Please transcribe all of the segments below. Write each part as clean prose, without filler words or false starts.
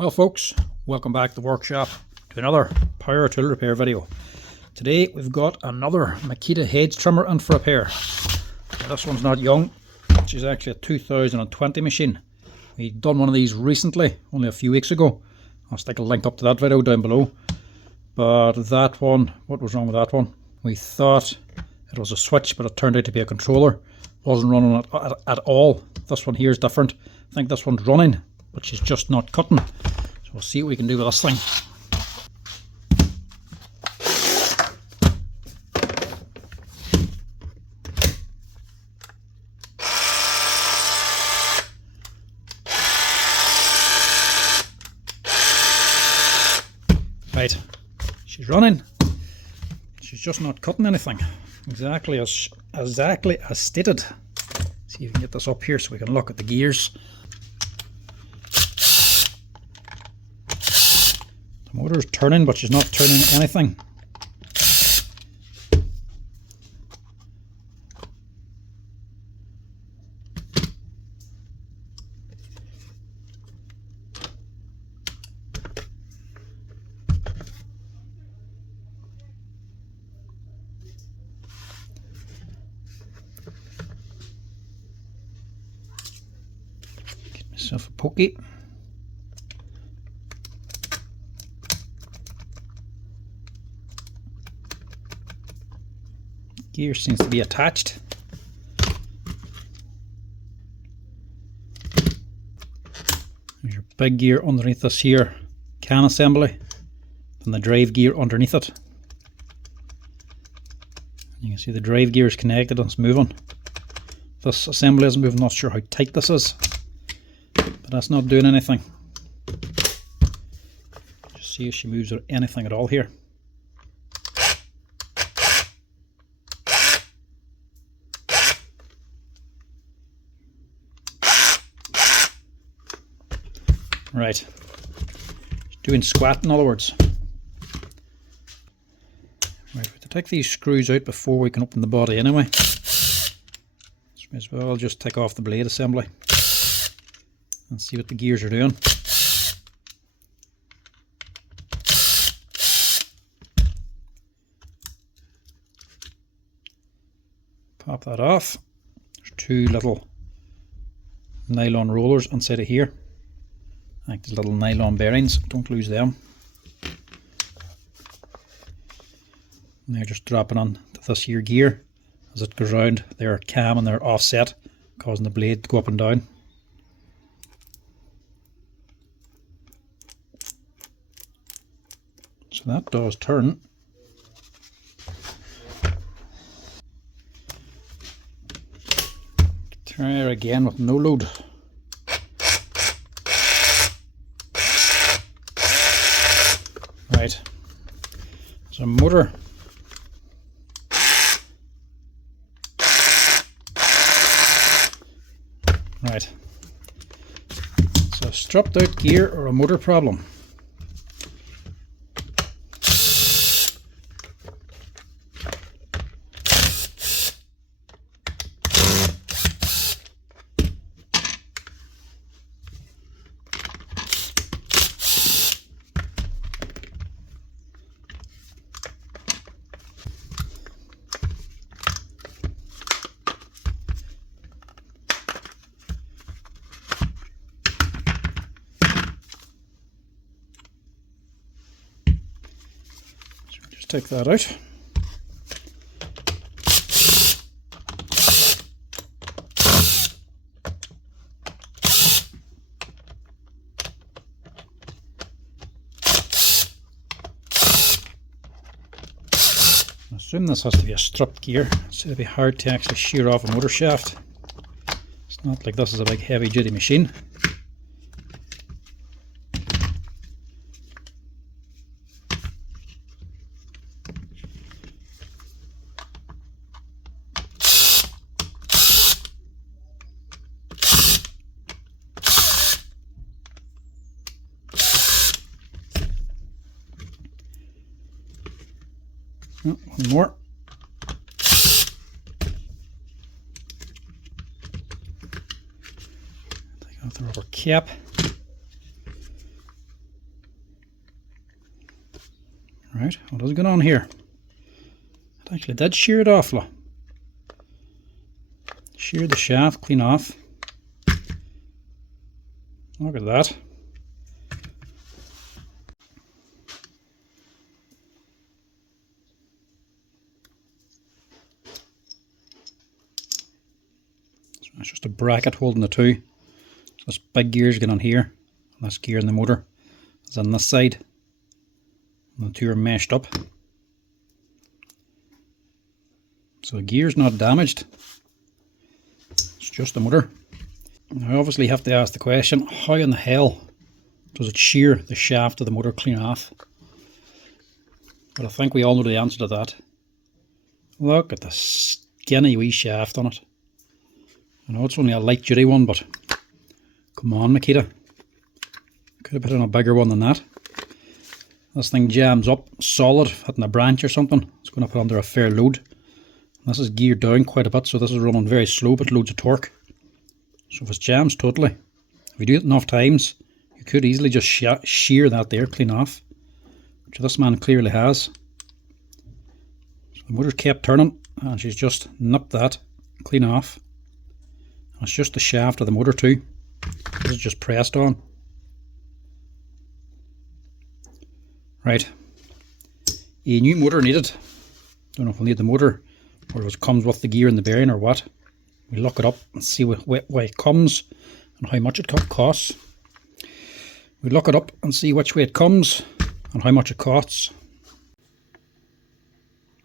Well folks, welcome back to the workshop to another power tool repair video. Today we've got another Makita Hedge trimmer in for repair. This one's not young, she's actually a 2020 machine. We've done one of these recently, only a few weeks ago. I'll stick a link up to that video down below. But that one, what was wrong with that one? We thought it was a switch, but it turned out to be a controller. Wasn't running at all. This one here is different. I think this one's running, but she's just not cutting. So we'll see what we can do with this thing. Right, she's running. She's just not cutting anything. Exactly as stated. See if we can get this up here so we can look at the gears. The motor's turning, but she's not turning anything. Get myself a pokey. Gear seems to be attached. There's your big gear underneath this here can assembly, and the drive gear underneath it. You can see the drive gear is connected and it's moving. This assembly isn't moving, not sure how tight this is, but that's not doing anything. Just see if she moves or anything at all here. Right, she's doing squat in other words. Right, we have to take these screws out before we can open the body anyway. So may as well just take off the blade assembly and see what the gears are doing. Pop that off. There's two little nylon rollers inside of here. Like the little nylon bearings, don't lose them. And they're just dropping on to this here gear. As it goes round, they're cam and they're offset, causing the blade to go up and down. So that does turn. Try her again with no load. Right, there's a motor. Right, it's a strapped out gear or a motor problem. Take that out. I assume this has to be a stripped gear, so it'll be hard to actually shear off a motor shaft. It's not like this is a big heavy duty machine. Oh, one more. Take off the rubber cap. Right, what is going on here? It actually did shear it off, look. Shear the shaft clean off. Look at that. So that's just a bracket holding the two. So this big gear's going on here, and this gear in the motor is on this side. And the two are meshed up. So the gear's not damaged. It's just the motor. I obviously have to ask the question, how in the hell does it shear the shaft of the motor clean off? But I think we all know the answer to that. Look at the skinny wee shaft on it. I know it's only a light duty one, but come on, Makita. Could have put in a bigger one than that. This thing jams up solid, hitting a branch or something. It's going to put under a fair load. This is geared down quite a bit, so this is running very slow, but loads of torque. So if it jams totally, if you do it enough times, you could easily just shear that there, clean off, which this man clearly has. So the motor kept turning, and she's just nipped that clean off. And it's just the shaft of the motor too. This is just pressed on. Right, a new motor needed. Don't know if we'll need the motor, or if it comes with the gear and the bearing or what. We look it up and see where it comes and how much it costs. We look it up and see which way it comes and how much it costs.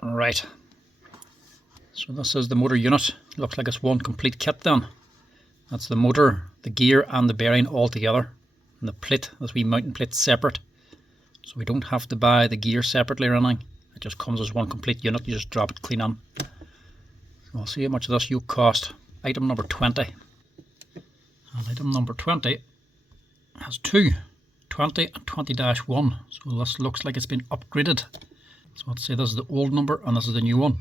Right, so this is the motor unit. Looks like it's one complete kit then. That's the motor, the gear and the bearing all together. And the plate, this wee mounting plate, separate. So we don't have to buy the gear separately or anything. It just comes as one complete unit. You just drop it clean on. So we'll see how much this yoke cost. Item number 20. And item number 20 has two, 20 and 20-1. So this looks like it's been upgraded. So let's say this is the old number and this is the new one.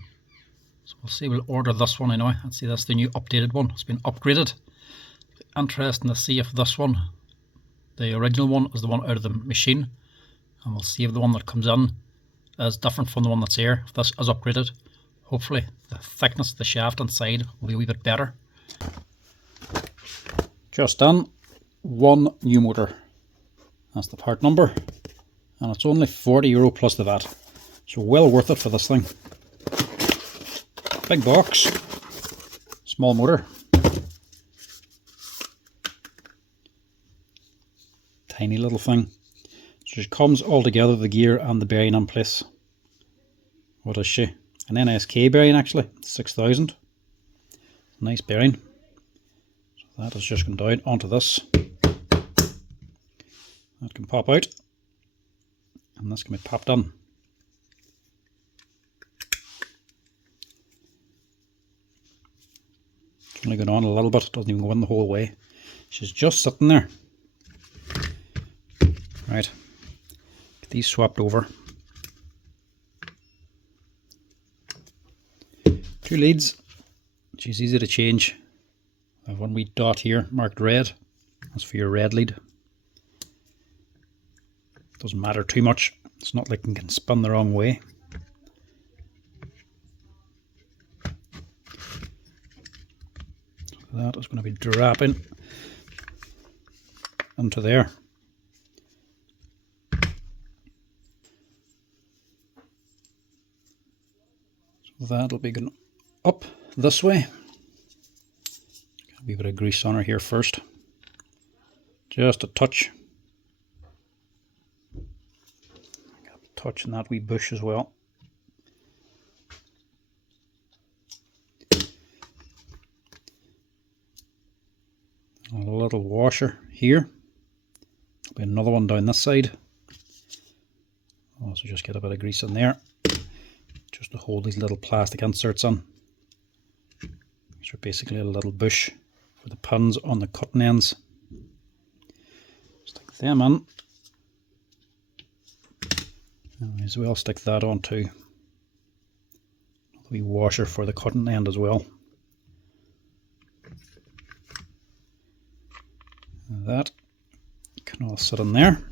So we'll see, we'll order this one anyway. Let's see, that's the new updated one. It's been upgraded. Interesting to see if this one, the original one, is the one out of the machine. And we'll see if the one that comes in is different from the one that's here. If this is upgraded, hopefully the thickness of the shaft inside will be a wee bit better. Just done, one new motor. That's the part number. And it's only €40 plus the VAT. So well worth it for this thing. Big box. Small motor. Tiny little thing. So she comes all together, the gear and the bearing in place. What is she? An NSK bearing actually, 6000. Nice bearing. So that is just going down onto this. That can pop out. And this can be popped in. It's only going on a little bit, it doesn't even go in the whole way. She's just sitting there. Right. These swapped over. Two leads. She's easy to change. I have one wee dot here marked red. That's for your red lead. Doesn't matter too much. It's not like it can spin the wrong way. So that is going to be dropping into there. That'll be going up this way. Got a wee bit of grease on her here first. Just a touch. Got a touch in that wee bush as well. A little washer here. There'll be another one down this side. Also just get a bit of grease in there. Just to hold these little plastic inserts on. These are basically a little bush for the pins on the cutting ends. Stick them in. And as well stick that on too. A wee washer for the cutting end as well. And that can all sit in there.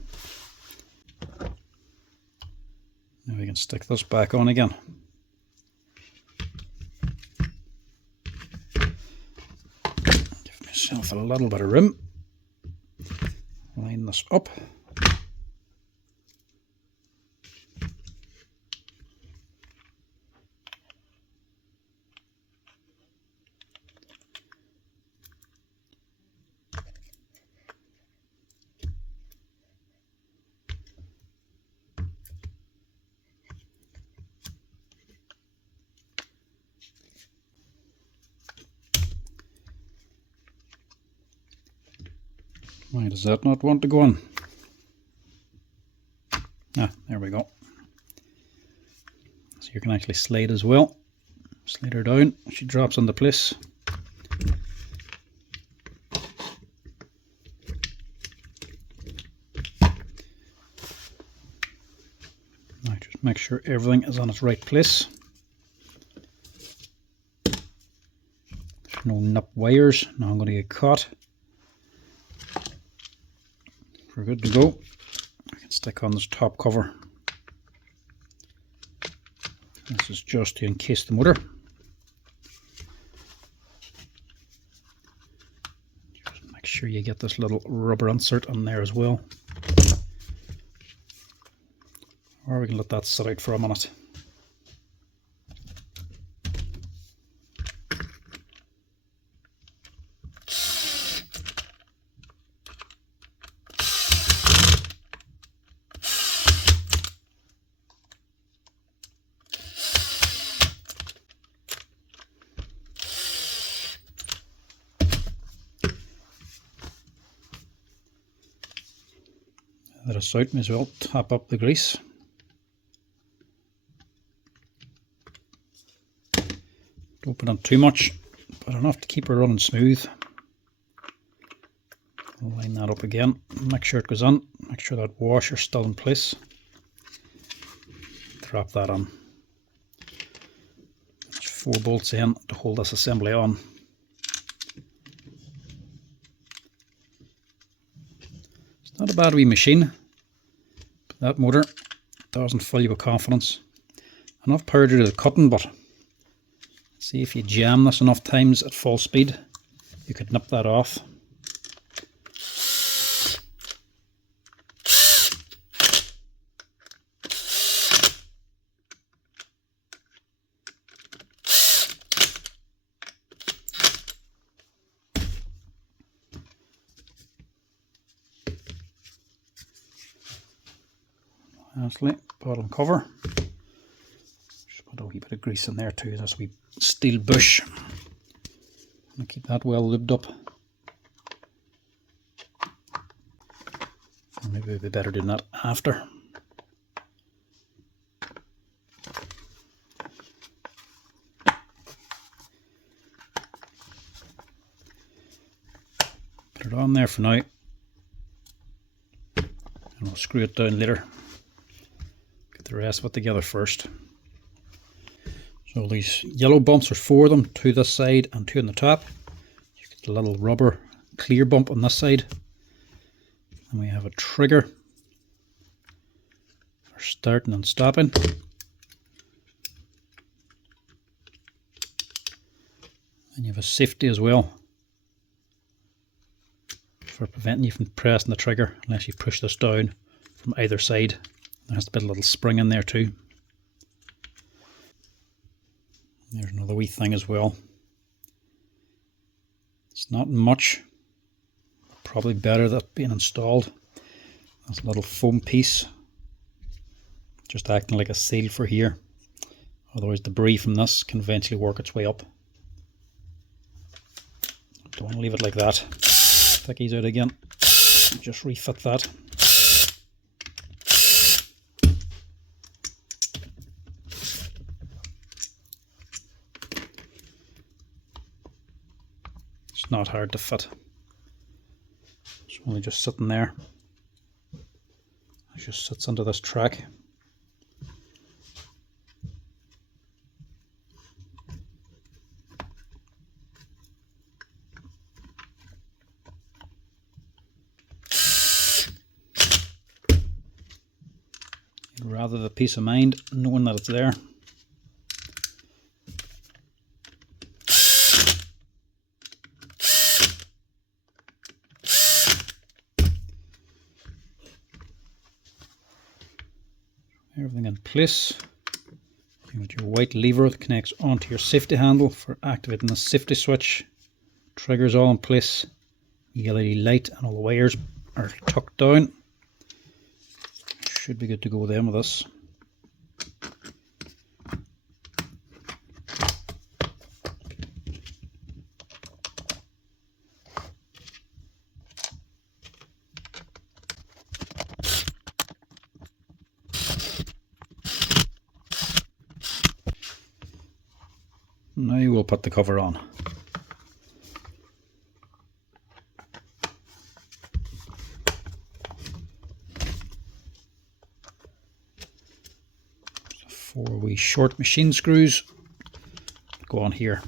Now we can stick this back on again. Give myself a little bit of room. Line this up. Why does that not want to go on? Ah, there we go. So you can actually slide as well. Slide her down, she drops into place. Now just make sure everything is on its right place. There's no nip wires, now I'm going to get caught. We're good to go. I can stick on this top cover. This is just to encase the motor. Just make sure you get this little rubber insert on there as well. Or we can let that sit out for a minute. That is out, may as well tap up the grease. Don't put on too much, but enough to keep her running smooth. Line that up again, make sure it goes on, make sure that washer's still in place. Drop that on. There's 4 bolts in to hold this assembly on. It's not a bad wee machine, but that motor doesn't fill you with confidence. Enough power to do the cutting, but see if you jam this enough times at full speed, you could nip that off. Lastly, bottom cover. Just put a wee bit of grease in there too, this wee steel bush. And keep that well lubed up. Or maybe it'd be better doing that after. Put it on there for now. And we'll screw it down later. Get the rest of it together first. So these yellow bumps, there's 4 of them, 2 this side and 2 on the top. You get the little rubber clear bump on this side. And we have a trigger for starting and stopping. And you have a safety as well for preventing you from pressing the trigger unless you push this down from either side. There has to be a little spring in there too. There's another wee thing as well. It's not much, probably better that being installed. This little foam piece just acting like a seal for here, otherwise debris from this can eventually work its way up. Don't want to leave it like that. Stickies out again, just refit that. It's not hard to fit. It's only just sitting there. It just sits under this track. rather the peace of mind knowing that it's there. Everything in place. You got your white lever that connects onto your safety handle for activating the safety switch. Triggers all in place. The LED light and all the wires are tucked down. Should be good to go then with this. Now we'll put the cover on. So 4 wee short machine screws go on here.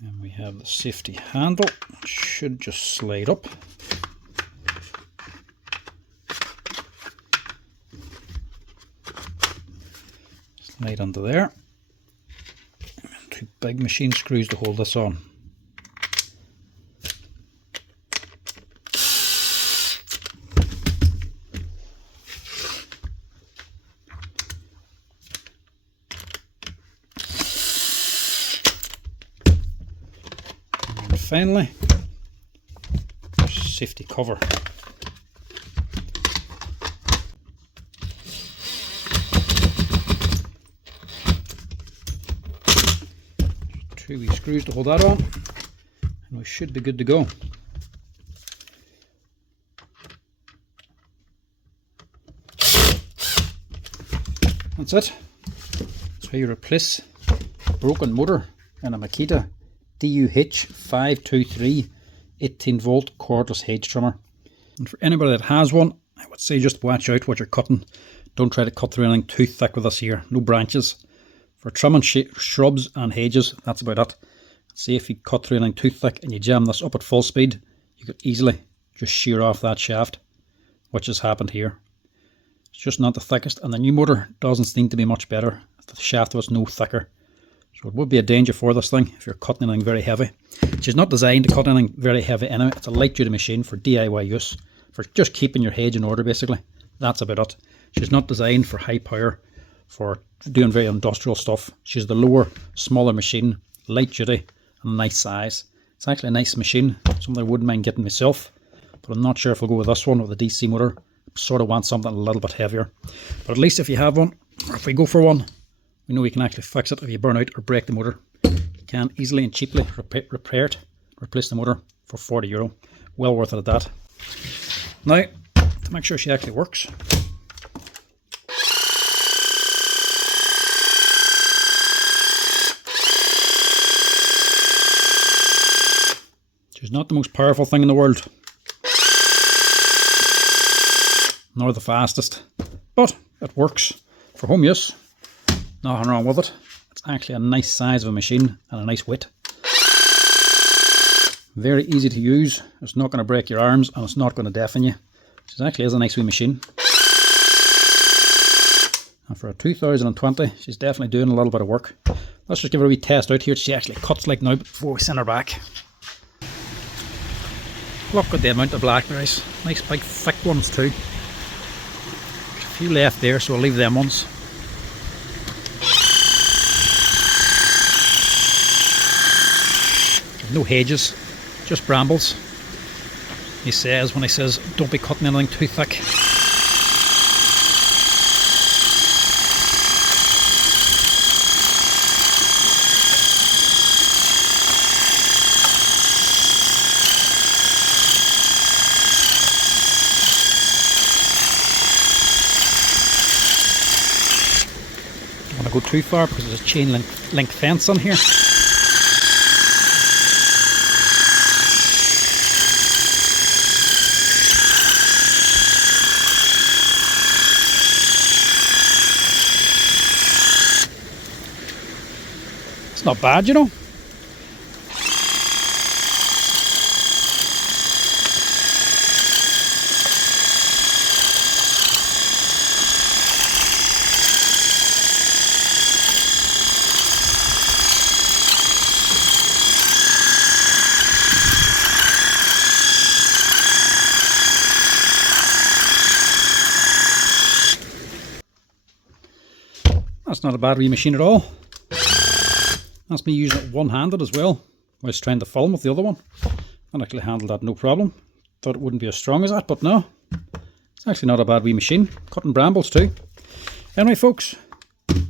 And we have the safety handle, it should just slide up. Slide under there. And 2 big machine screws to hold this on. And finally, safety cover. Two wee screws to hold that on, and we should be good to go. That's it. That's how you replace a broken motor in a Makita DUH453 18-volt cordless hedge trimmer. And for anybody that has one, I would say just watch out what you're cutting. Don't try to cut through anything too thick with this here. No branches. For trimming shrubs and hedges, that's about it. See, if you cut through anything too thick and you jam this up at full speed, you could easily just shear off that shaft, which has happened here. It's just not the thickest, and the new motor doesn't seem to be much better. The shaft was no thicker. So it would be a danger for this thing if you're cutting anything very heavy. She's not designed to cut anything very heavy anyway. It's a light duty machine for DIY use, for just keeping your hedge in order basically. That's about it. She's not designed for high power, for doing very industrial stuff. She's the lower, smaller machine, light duty and a nice size. It's actually a nice machine, something I wouldn't mind getting myself, but I'm not sure if I'll go with this one with the DC motor. Sort of want something a little bit heavier, but at least if you have one, or if we go for one, we know we can actually fix it if you burn out or break the motor. You can easily and cheaply repair it, replace the motor for €40. Well worth it at that. Now, to make sure she actually works, she's not the most powerful thing in the world, nor the fastest, but it works for home use. Nothing wrong with it. It's actually a nice size of a machine and a nice weight. Very easy to use. It's not going to break your arms and it's not going to deafen you. It actually is a nice wee machine. And for a 2020, she's definitely doing a little bit of work. Let's just give her a wee test out here. She actually cuts like now before we send her back. Look at the amount of blackberries. Nice big thick ones too. There's a few left there, so I'll leave them ones. No hedges, just brambles. He says when he says don't be cutting anything too thick. Don't want to go too far because there's a chain link fence on here. That's not bad, you know. That's not a bad wee machine at all. That's me using it one-handed as well, whilst trying to film with the other one. I actually handled that no problem. Thought it wouldn't be as strong as that, but no. It's actually not a bad wee machine. Cutting brambles too. Anyway folks,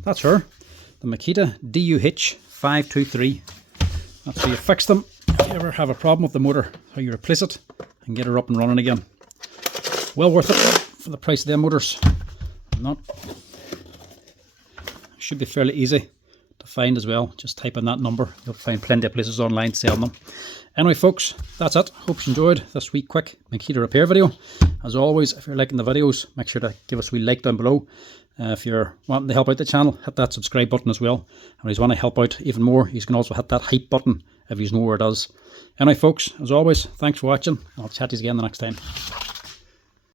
that's her. The Makita DUH453. That's how you fix them. If you ever have a problem with the motor, how you replace it and get her up and running again. Well worth it for the price of them motors. Not. Should be fairly easy to find as well. Just type in that number. You'll find plenty of places online selling them. Anyway folks, that's it. Hope you enjoyed this wee quick Makita repair video. As always, if you're liking the videos, make sure to give us a wee like down below. If you're wanting to help out the channel, hit that subscribe button as well. And if you want to help out even more, you can also hit that hype button if you know where it is. Anyway folks, as always, thanks for watching. I'll chat to you again the next time.